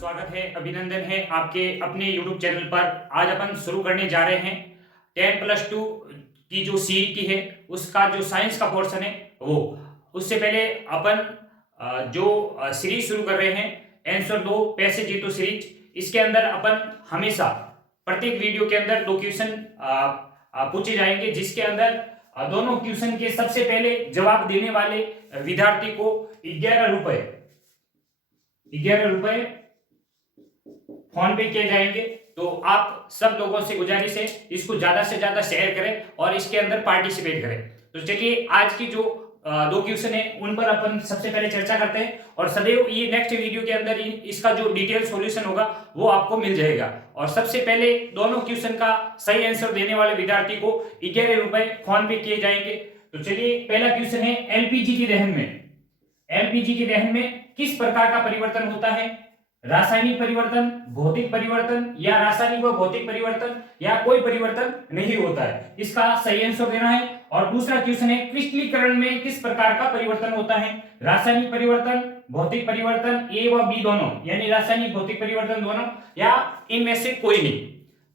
स्वागत है, अभिनंदन है आपके अपने YouTube चैनल पर। आज अपन शुरू करने जा रहे हैं 10+2 की जो सीईटी है उसका जो साइंस का पोर्शन है वो। उससे पहले अपन जो सीरीज शुरू कर रहे हैं आंसर दो पैसे जीतो सीरीज। इसके अंदर अपन हमेशा प्रत्येक वीडियो के अंदर दो क्वेश्चन पूछे जाएंगे, जिसके अंदर दोनों क्वेश्चन के सबसे पहले जवाब देने वाले विद्यार्थी को 11 रुपए फोन पे किए जाएंगे। तो आप सब लोगों से गुजारिश है इसको ज्यादा से ज्यादा शेयर करें और इसके अंदर पार्टिसिपेट करें। तो चलिए आज की जो दो क्वेश्चन है उन पर अपन सबसे पहले चर्चा करते हैं और सदैव ये नेक्स्ट वीडियो के अंदर इसका जो डिटेल सॉल्यूशन होगा वो आपको मिल जाएगा। और सबसे पहले दोनों क्वेश्चन का सही आंसर देने वाले विद्यार्थी को 11 रुपए फोन पे किए जाएंगे। तो चलिए पहला क्वेश्चन है, एलपीजी की दहन में किस प्रकार का परिवर्तन होता है? रासायनिक परिवर्तन, भौतिक परिवर्तन या रासायनिक व भौतिक परिवर्तन या कोई परिवर्तन नहीं होता है। इसका सही आंसर देना है। और दूसरा क्वेश्चन है, क्रिस्टलीकरण में किस प्रकार का परिवर्तन होता है? रासायनिक परिवर्तन, भौतिक परिवर्तन, ए व बी दोनों, यानी रासायनिक भौतिक परिवर्तन दोनों या इनमें से कोई नहीं।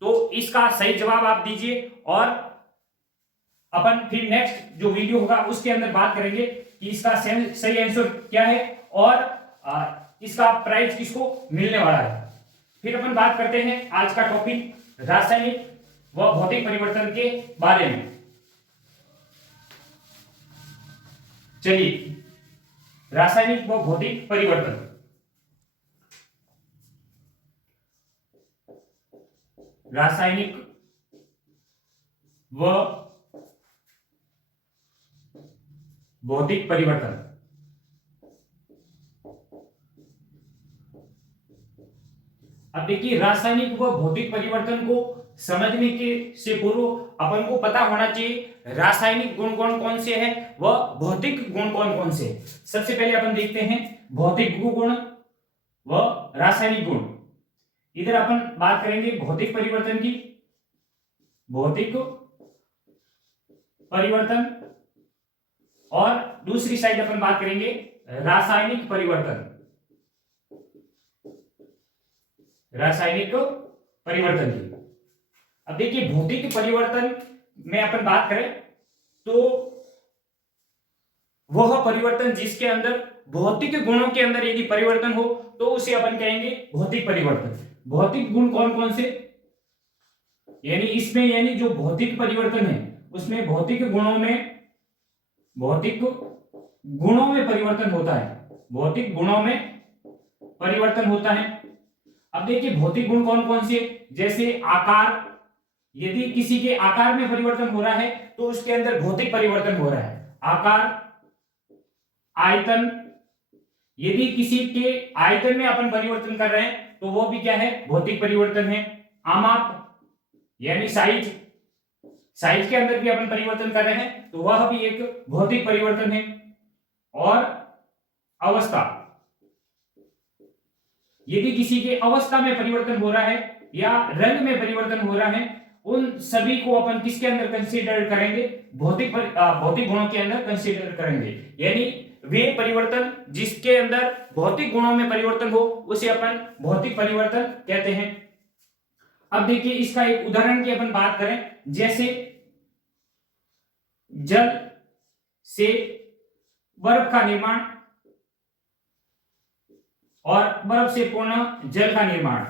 तो इसका सही जवाब आप दीजिए और अपन फिर नेक्स्ट जो वीडियो होगा उसके अंदर बात करेंगे कि इसका सही आंसर क्या है और इसका प्राइज किसको मिलने वाला है। फिर अपन बात करते हैं आज का टॉपिक रासायनिक व भौतिक परिवर्तन के बारे में। चलिए, रासायनिक व भौतिक परिवर्तन। रासायनिक व भौतिक परिवर्तन। अब देखिए, रासायनिक व भौतिक परिवर्तन को समझने के से पूर्व अपन को पता होना चाहिए रासायनिक गुण कौन कौन से हैं व भौतिक गुण कौन कौन से हैं। सबसे पहले अपन देखते हैं भौतिक गुण व रासायनिक गुण। इधर अपन बात करेंगे भौतिक परिवर्तन की, भौतिक परिवर्तन, और दूसरी साइड अपन बात करेंगे रासायनिक परिवर्तन, रासायनिक परिवर्तन की। अब देखिए, भौतिक परिवर्तन में अपन बात करें तो वह परिवर्तन जिसके अंदर भौतिक गुणों के अंदर यदि परिवर्तन हो तो उसे अपन कहेंगे भौतिक परिवर्तन। भौतिक गुण कौन कौन से, यानी इसमें यानी जो भौतिक परिवर्तन है उसमें भौतिक गुणों में परिवर्तन होता है, भौतिक गुणों में परिवर्तन होता है। अब देखिए, भौतिक गुण कौन कौन से, जैसे आकार, यदि किसी के आकार में परिवर्तन हो रहा है तो उसके अंदर भौतिक परिवर्तन हो रहा है। आकार, आयतन, यदि किसी के आयतन में अपन परिवर्तन कर रहे हैं तो वो भी क्या है, भौतिक परिवर्तन है। आमाप यानी साइज, साइज के अंदर भी अपन परिवर्तन कर रहे हैं तो वह भी एक भौतिक परिवर्तन है। और अवस्था, यदि किसी के अवस्था में परिवर्तन हो रहा है या रंग में परिवर्तन हो रहा है, उन सभी को अपन किसके अंदर कंसीडर करेंगे, भौतिक गुणों के अंदर कंसीडर करेंगे। यानी वे परिवर्तन जिसके अंदर भौतिक गुणों में परिवर्तन हो उसे अपन भौतिक परिवर्तन कहते हैं। अब देखिए, इसका एक उदाहरण की अपन बात करें, जैसे जल से बर्फ का निर्माण और बर्फ से पूर्ण जल का निर्माण,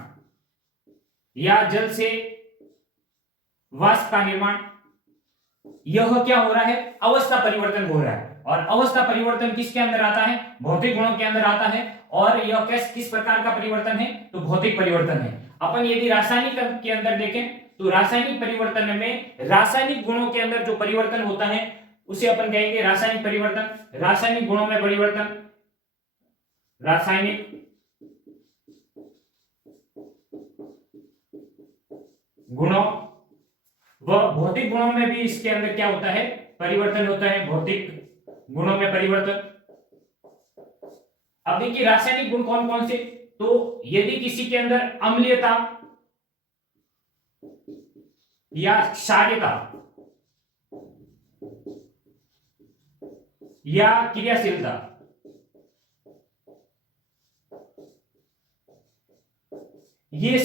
या जल से वाष्प का निर्माण, यह क्या हो रहा है, अवस्था परिवर्तन हो रहा है। और अवस्था परिवर्तन किसके अंदर आता है, भौतिक गुणों के अंदर आता है। और यह किस प्रकार का परिवर्तन है, तो भौतिक परिवर्तन है। अपन यदि रासायनिक के अंदर देखें तो रासायनिक परिवर्तन में रासायनिक गुणों के अंदर जो परिवर्तन होता है उसे अपन कहेंगे रासायनिक परिवर्तन। रासायनिक गुणों में परिवर्तन, रासायनिक गुणों व भौतिक गुणों में भी इसके अंदर क्या होता है, परिवर्तन होता है, भौतिक गुणों में परिवर्तन। अब देखिए, रासायनिक गुण कौन कौन से, तो यदि किसी के अंदर अम्लीयता या क्षारीयता या क्रियाशीलता, ये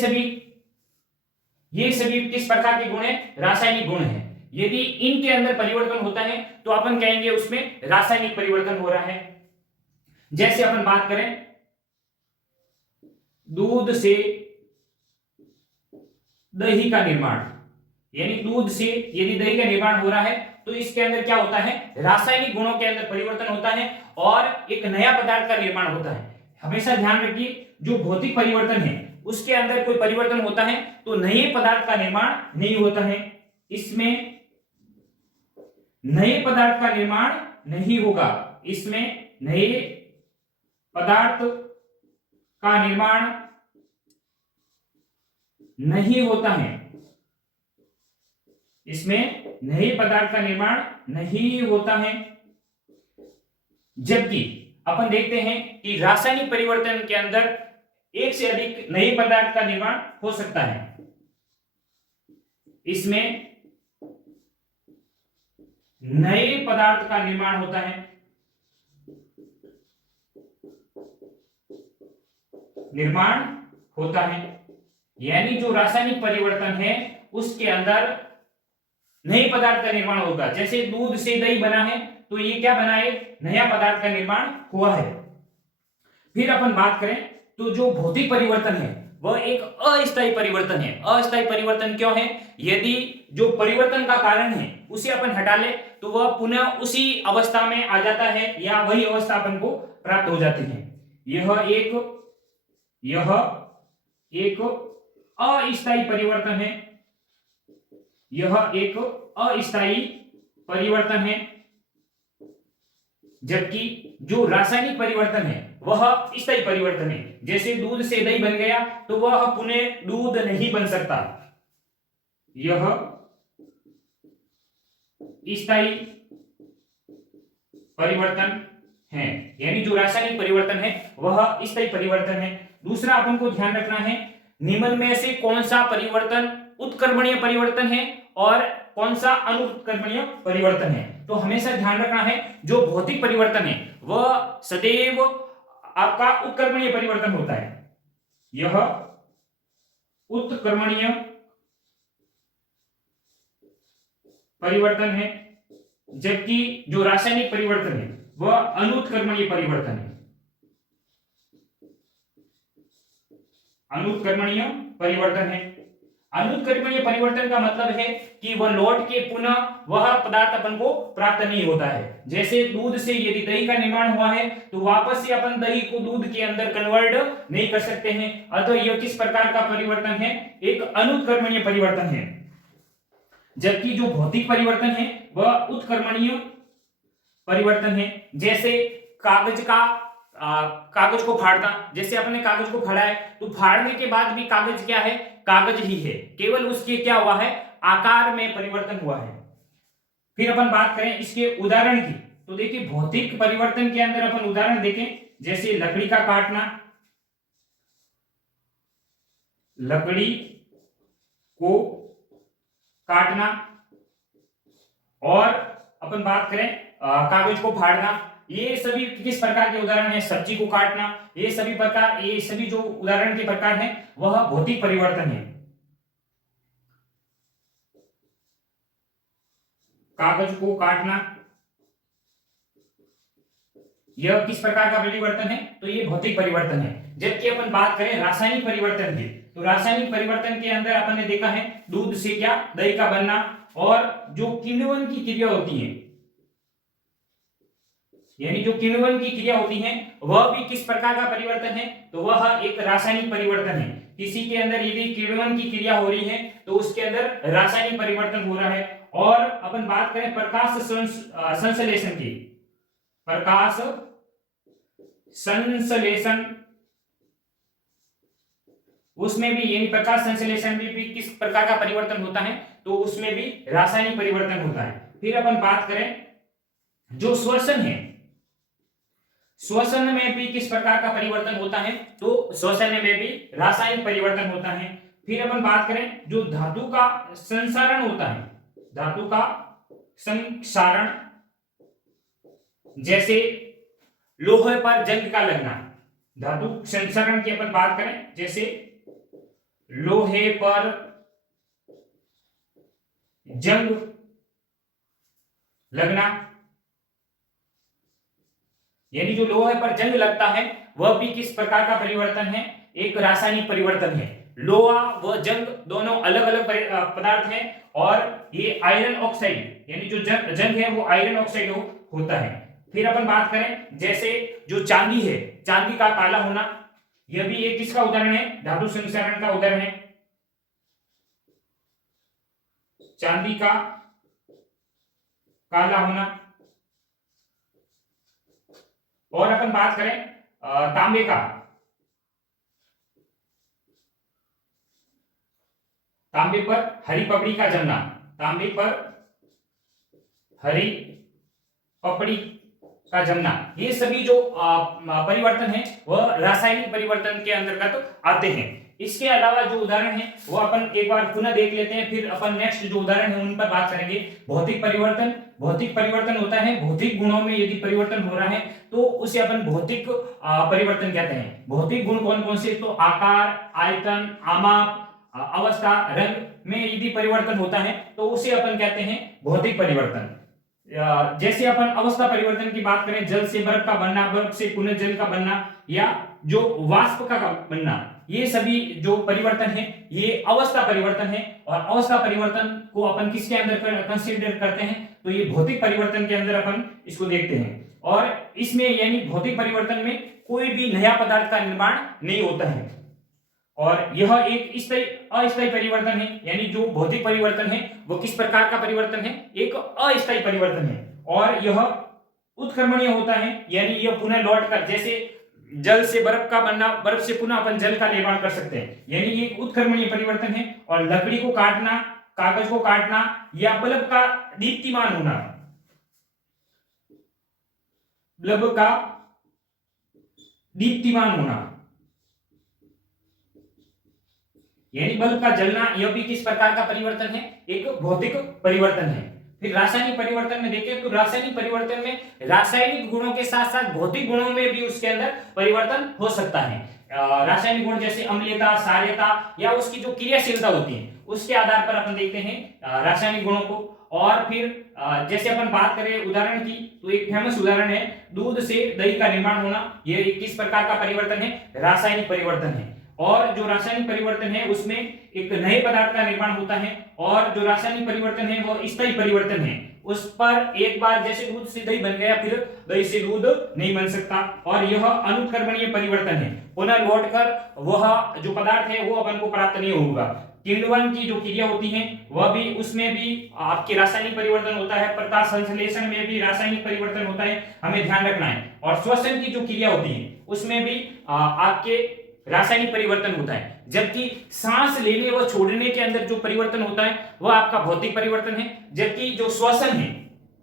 सभी किस प्रकार के गुण है? रासायनिक गुण है। यदि इनके अंदर परिवर्तन होता है तो अपन कहेंगे उसमें रासायनिक परिवर्तन हो रहा है। जैसे अपन बात करें दूध से दही का निर्माण, यानी दूध से यदि दही का निर्माण हो रहा है तो इसके अंदर क्या होता है? रासायनिक गुणों के अंदर परिवर्तन होता है और एक नया पदार्थ का निर्माण होता है। हमेशा ध्यान रखिए, जो भौतिक परिवर्तन है उसके अंदर कोई परिवर्तन होता है तो नए पदार्थ का निर्माण नहीं होता है। इसमें नए पदार्थ का निर्माण नहीं होगा, इसमें नए पदार्थ का निर्माण नहीं होता है, इसमें नए पदार्थ का निर्माण नहीं होता है। जबकि अपन देखते हैं कि रासायनिक परिवर्तन के अंदर एक से अधिक नए पदार्थ का निर्माण हो सकता है। इसमें नए पदार्थ का निर्माण होता है, यानी जो रासायनिक परिवर्तन है उसके अंदर नए पदार्थ का निर्माण होगा। जैसे दूध से दही बना है तो ये क्या बना है? नया पदार्थ का निर्माण हुआ है। फिर अपन बात करें तो जो भौतिक परिवर्तन है वह एक अस्थायी परिवर्तन है। अस्थायी परिवर्तन क्यों है? यदि जो परिवर्तन का कारण है उसे अपन हटा ले तो वह पुनः उसी अवस्था में आ जाता है या वही अवस्था अपन को प्राप्त हो जाती है। यह एक अस्थायी परिवर्तन है, यह एक अस्थायी परिवर्तन है। जबकि जो रासायनिक परिवर्तन है वह स्थायी परिवर्तन है। जैसे दूध से दही बन गया तो वह पुनः दूध नहीं बन सकता, यह स्थायी परिवर्तन है। यानी जो रासायनिक परिवर्तन है वह स्थायी परिवर्तन है। दूसरा अपन को ध्यान रखना है, निम्न में से कौन सा परिवर्तन उत्क्रमणीय परिवर्तन है और कौन सा अनुत्क्रमणीय परिवर्तन है। तो हमेशा ध्यान रखना है, जो भौतिक परिवर्तन है वह सदैव आपका उत्क्रमणीय परिवर्तन होता है, यह उत्क्रमणीय परिवर्तन है। जबकि जो रासायनिक परिवर्तन है वह अनुत्क्रमणीय परिवर्तन है, अनुत्क्रमणीय परिवर्तन है। अनुत्क्रमणीय परिवर्तन का मतलब है कि वह लौट के पुनः वह पदार्थ अपन को प्राप्त नहीं होता है। जैसे दूध से यदि दही का निर्माण हुआ है तो वापस से अपन दही को दूध के अंदर कन्वर्ट नहीं कर सकते हैं। अतः यह किस प्रकार का परिवर्तन है? एक अनुत्क्रमणीय परिवर्तन है। जबकि जो भौतिक परिवर्तन है वह उत्क्रमणीय परिवर्तन है। जैसे कागज को फाड़ना, जैसे अपने कागज को फाड़ा है तो फाड़ने के बाद भी कागज क्या है? कागज ही है, केवल उसके क्या हुआ है? आकार में परिवर्तन हुआ है। फिर अपन बात करें इसके उदाहरण की, तो देखिए भौतिक परिवर्तन के अंदर अपन उदाहरण देखें, जैसे लकड़ी का काटना, लकड़ी को काटना, और अपन बात करें कागज को फाड़ना, ये सभी किस प्रकार के उदाहरण हैं? सब्जी को काटना, ये सभी जो उदाहरण के प्रकार हैं वह भौतिक परिवर्तन है। कागज को काटना यह किस प्रकार का परिवर्तन है? तो ये भौतिक परिवर्तन है। जबकि अपन बात करें रासायनिक परिवर्तन की, तो रासायनिक परिवर्तन के अंदर अपन ने देखा है दूध से क्या? दही का बनना, और जो किण्वन की क्रिया होती है, यानी जो किण्वन की क्रिया होती है वह भी किस प्रकार का परिवर्तन है? तो वह एक रासायनिक परिवर्तन है। किसी के अंदर यदि किण्वन की क्रिया हो रही है तो उसके अंदर रासायनिक परिवर्तन हो रहा है। और अपन बात करें प्रकाश संश्लेषण की, प्रकाश संश्लेषण, उसमें भी यानी प्रकाश संश्लेषण में भी किस प्रकार का परिवर्तन होता है? तो उसमें भी रासायनिक परिवर्तन होता है। फिर अपन बात करें जो श्वसन है, श्वसन में भी किस प्रकार का परिवर्तन होता है? तो श्वसन में भी रासायनिक परिवर्तन होता है। फिर अपन बात करें जो धातु का संसारण होता है, धातु का संसारण, जैसे लोहे पर जंग का लगना, धातु संसारण की अपन बात करें, जैसे लोहे पर जंग लगना, यानी जो लोहे पर जंग लगता है वह भी किस प्रकार का परिवर्तन है? एक रासायनिक परिवर्तन है। लोहा व जंग दोनों अलग अलग पदार्थ हैं और ये आयरन ऑक्साइड यानी जो जंग है वो आयरन ऑक्साइड होता है। फिर अपन बात करें जैसे जो चांदी है, चांदी का काला होना, यह भी एक किसका उदाहरण है? धातु संसरण का उदाहरण है। चांदी का काला होना। और अपन बात करें तांबे का, तांबे पर हरी पपड़ी का जमना, तांबे पर हरी पपड़ी का जमना, ये सभी जो परिवर्तन है वह रासायनिक परिवर्तन के अंतर्गत आते हैं। इसके अलावा जो उदाहरण है वो अपन एक बार पुनः देख लेते हैं, फिर अपन नेक्स्ट जो उदाहरण है उन पर बात करेंगे। भौतिक परिवर्तन, भौतिक परिवर्तन होता है भौतिक गुणों में यदि परिवर्तन हो रहा है तो उसे अपन भौतिक परिवर्तन कहते हैं। भौतिक गुण कौन कौन से? तो आकार, आयतन, आमाप, अवस्था, रंग में यदि परिवर्तन होता है तो उसे अपन कहते हैं भौतिक परिवर्तन। जैसे अपन अवस्था परिवर्तन की बात करें, जल से बर्फ का बनना, बर्फ से पुनः जल का बनना, या जो वाष्प का बनना, ये सभी जो परिवर्तन है ये अवस्था परिवर्तन है। और अवस्था परिवर्तन को अपन किसके अंदर कंसीडर करते हैं? तो ये भौतिक परिवर्तन के अंदर अपन इसको देखते हैं। और इसमें यानी भौतिक परिवर्तन में कोई भी नया पदार्थ का निर्माण नहीं होता है। और यह एक अस्थायी परिवर्तन है, यानी जो भौतिक परिवर्तन है वो किस प्रकार का परिवर्तन है? एक अस्थायी परिवर्तन है। और यह उत्क्रमणीय होता है, यानी यह पुनः लौट कर, जैसे जल से बर्फ का बनना, बर्फ से पुनः अपन जल का निर्माण कर सकते हैं, यानी ये उत्क्रमणीय परिवर्तन है। और लकड़ी को काटना, कागज को काटना, या बल्ब का दीप्तिमान होना, बल्ब का दीप्तिमान होना, यानी बल्ब का जलना, यह भी किस प्रकार का परिवर्तन है? एक भौतिक परिवर्तन है। फिर रासायनिक परिवर्तन में देखें तो रासायनिक परिवर्तन में रासायनिक गुणों के साथ साथ भौतिक गुणों में भी उसके अंदर परिवर्तन हो सकता है। रासायनिक गुण जैसे अम्लीयता, क्षारीयता, या उसकी जो क्रियाशीलता होती है उसके आधार पर अपन देखते हैं रासायनिक गुणों को। और फिर जैसे अपन बात करें उदाहरण की, तो एक फेमस उदाहरण है दूध से दही का निर्माण होना, यह किस प्रकार का परिवर्तन है? रासायनिक परिवर्तन है। और जो रासायनिक परिवर्तन है उसमें एक नए पदार्थ का निर्माण होता है। और जो रासायनिक परिवर्तन है वो स्थायी परिवर्तन है, उस पर एक बार जैसे दूध से दही बन गया फिर दही से दूध नहीं बन सकता। और यह अनुत्क्रमणीय परिवर्तन है, पुनः लौटकर वह जो पदार्थ है वो अपन को प्राप्त नहीं होगा। किण्वन की जो क्रिया होती है वह भी, उसमें भी आपके रासायनिक परिवर्तन होता है। प्रकाश संश्लेषण में भी रासायनिक परिवर्तन होता है, हमें ध्यान रखना है। और श्वसन की जो क्रिया होती है उसमें भी आपके रासायनिक परिवर्तन होता है। जबकि सांस लेने व छोड़ने के अंदर जो परिवर्तन होता है वह आपका भौतिक परिवर्तन है। जबकि जो श्वसन है,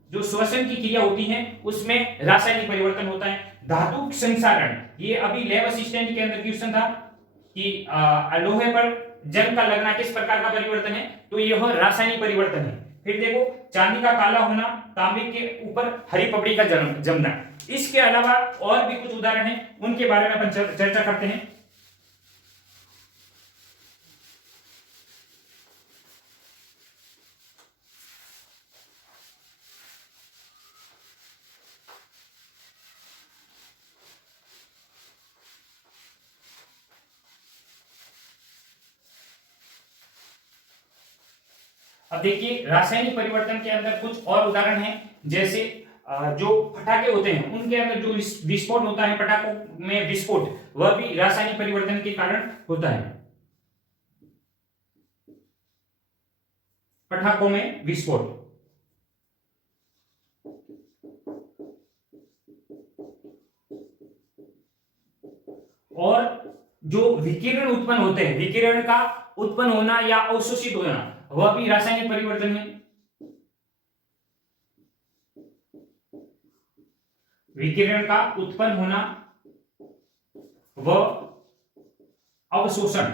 जो श्वसन की क्रिया होती है उसमें रासायनिक परिवर्तन होता है। धातु संसारण, ये अभी लैब असिस्टेंट के अंदर क्वेश्चन था कि लोहे पर जंग का लगना किस प्रकार का परिवर्तन है? तो यह रासायनिक परिवर्तन है। फिर देखो चांदी का काला होना, तांबे के ऊपर हरी पपड़ी का जमना। इसके अलावा और भी कुछ उदाहरण हैं, उनके बारे में अपन चर्चा करते हैं। अब देखिए रासायनिक परिवर्तन के अंदर कुछ और उदाहरण हैं, जैसे जो पटाखे होते हैं उनके अंदर जो विस्फोट होता है, पटाखों में विस्फोट, वह भी रासायनिक परिवर्तन के कारण होता है। पटाखों में विस्फोट। और जो विकिरण उत्पन्न होते हैं, विकिरण का उत्पन्न होना या अवशोषित होना, वह भी रासायनिक परिवर्तन है। विकिरण का उत्पन्न होना व अवशोषण,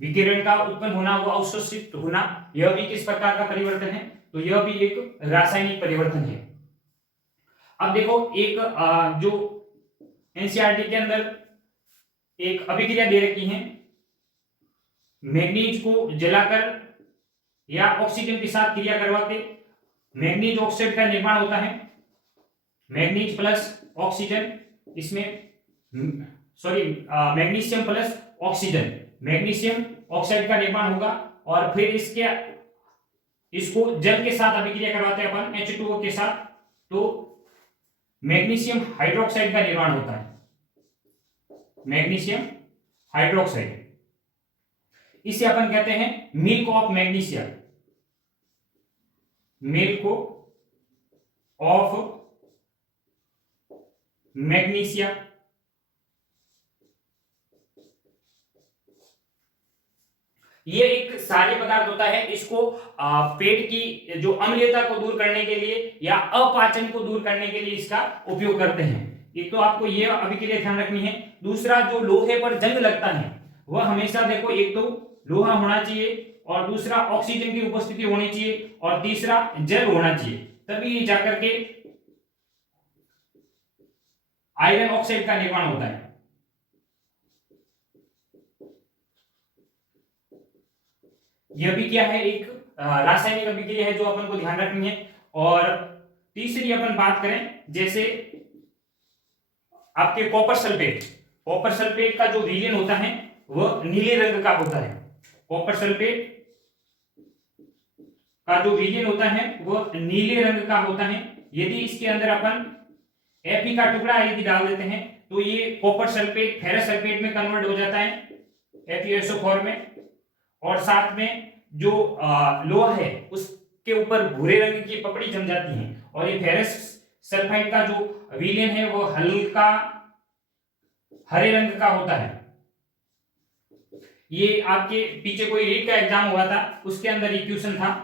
विकिरण का उत्पन्न होना व अवशोषित होना, यह भी किस प्रकार का परिवर्तन है? तो यह भी एक रासायनिक परिवर्तन है। अब देखो एक जो एनसीईआरटी के अंदर एक अभिक्रिया दे रखी है, मैग्नीज को जलाकर या ऑक्सीजन के साथ क्रिया करवा के मैग्नीज ऑक्साइड का निर्माण होता है। मैग्नीज प्लस ऑक्सीजन, इसमें magnesium plus oxygen, magnesium oxide का निर्माण होगा और फिर इसको जल के साथ अभिक्रिया करवाते हैं अपन H2O के साथ, तो मैग्नीशियम हाइड्रोक्साइड का निर्माण होता है, मैग्नीशियम हाइड्रोक्साइड। इसे अपन कहते हैं milk of magnesia, milk of magnesia. ये एक सारे पदार्थ होता है, इसको पेट की जो अम्लीयता को दूर करने के लिए या अपाचन को दूर करने के लिए इसका उपयोग करते हैं। एक तो आपको ये अभिक्रिया ध्यान रखनी है। दूसरा, जो लोहे पर जंग लगता है वह हमेशा देखो, एक तो लोहा होना चाहिए और दूसरा ऑक्सीजन की उपस्थिति होनी चाहिए और तीसरा जल होना चाहिए, तभी जाकर के आयरन ऑक्साइड का निर्माण होता है। यह भी क्या है, एक रासायनिक अभिक्रिया है जो अपन को ध्यान रखनी है। और तीसरी अपन बात करें, जैसे आपके कॉपर सल्फेट का जो विलयन होता है वह नीले रंग का होता है। कॉपर सल्फेट का जो विलयन होता है वह नीले रंग का होता है। यदि इसके अंदर अपन Fe का टुकड़ा यदि डाल देते हैं तो ये कॉपर सल्फेट फेरस सल्फेट में कन्वर्ट हो जाता है, FeSO4 में। और साथ में जो लोहा है उसके ऊपर भूरे रंग की पपड़ी जम जाती है और ये फेरस सल्फाइड का जो विलयन है वो हल्का हरे रंग का होता है। ये आपके पीछे कोई रीट का एग्जाम हुआ था, उसके अंदर ये क्वेश्चन था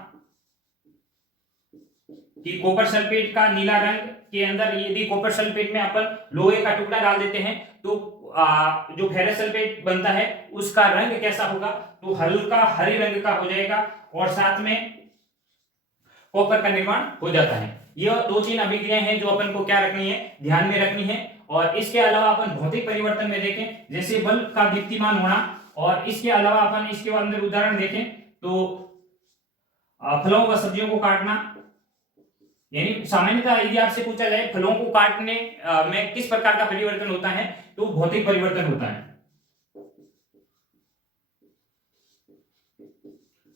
कि कॉपर सल्फेट का नीला रंग के अंदर यदि कॉपर सल्फेट में अपन लोहे का टुकड़ा डाल देते हैं तो जो फेरस सल्फेट बनता है उसका रंग कैसा होगा, तो हल्का हरे रंग का हो जाएगा और साथ में कॉपर का निर्माण हो जाता है। यह 2-3 अभिक्रियाएं हैं जो अपन को क्या रखनी है, ध्यान में रखनी है। और इसके अलावा अपन भौतिक परिवर्तन में देखें, जैसे बल्ब का दीप्तिमान होना, और इसके अलावा अपन इसके अंदर उदाहरण देखें तो फलों व सब्जियों को काटना, यानी सामान्यतः यदि आपसे पूछा जाए फलों को काटने में किस प्रकार का परिवर्तन होता है, तो भौतिक परिवर्तन होता है।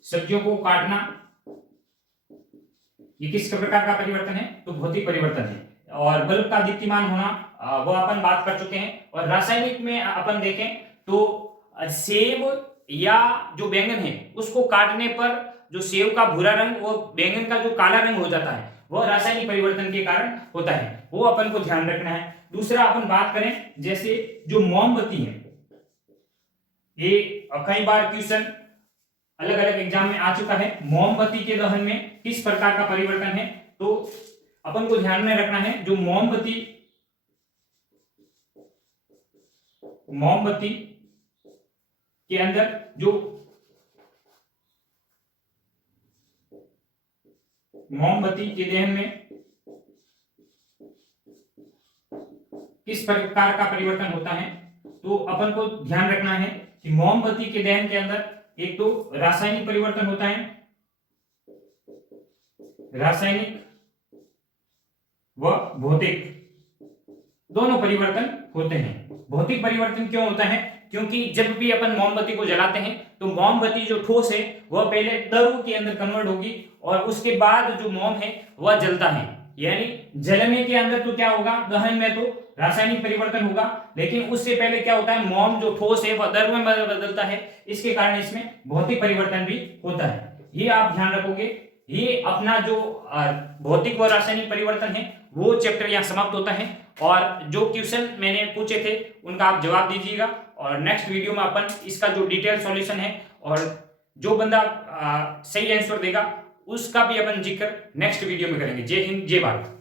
सब्जियों को काटना ये किस प्रकार का परिवर्तन है, तो भौतिक परिवर्तन है। और बल्ब का दीप्तिमान होना वो अपन बात कर चुके हैं। और रासायनिक में अपन देखें तो सेब या जो बैंगन है उसको काटने पर जो सेब का भूरा रंग वो बैंगन का जो काला रंग हो जाता है, वह रासायनिक परिवर्तन के कारण होता है, वो अपन को ध्यान रखना है। दूसरा अपन बात करें, जैसे जो मोमबत्ती है, ये कई बार क्वेश्चन अलग अलग एग्जाम में आ चुका है। मोमबत्ती के दहन में किस प्रकार का परिवर्तन है, तो अपन को ध्यान में रखना है जो मोमबत्ती के अंदर जो मोमबत्ती के दहन में किस प्रकार का परिवर्तन होता है, तो अपन को ध्यान रखना है कि मोमबत्ती के दहन के अंदर एक तो रासायनिक परिवर्तन होता है, रासायनिक व भौतिक दोनों परिवर्तन होते हैं। भौतिक परिवर्तन क्यों होता है, क्योंकि जब भी अपन मोमबत्ती को जलाते हैं तो मोमबत्ती जो ठोस है वह पहले द्रव के अंदर कन्वर्ट होगी और उसके बाद जो मोम है वह जलता है। यानी जलने के अंदर तो क्या होगा, दहन में तो रासायनिक परिवर्तन होगा, लेकिन उससे पहले क्या होता है, मोम जो ठोस है वह द्रव में बदलता है, इसके कारण इसमें भौतिक परिवर्तन भी होता है। ये आप ध्यान रखोगे। ये अपना जो भौतिक व रासायनिक परिवर्तन है वो चैप्टर यहाँ समाप्त होता है। और जो क्वेश्चन मैंने पूछे थे उनका आप जवाब दीजिएगा और नेक्स्ट वीडियो में अपन इसका जो डिटेल सॉल्यूशन है और जो बंदा सही आंसर देगा उसका भी अपन जिक्र नेक्स्ट वीडियो में करेंगे। जय हिंद, जय भारत।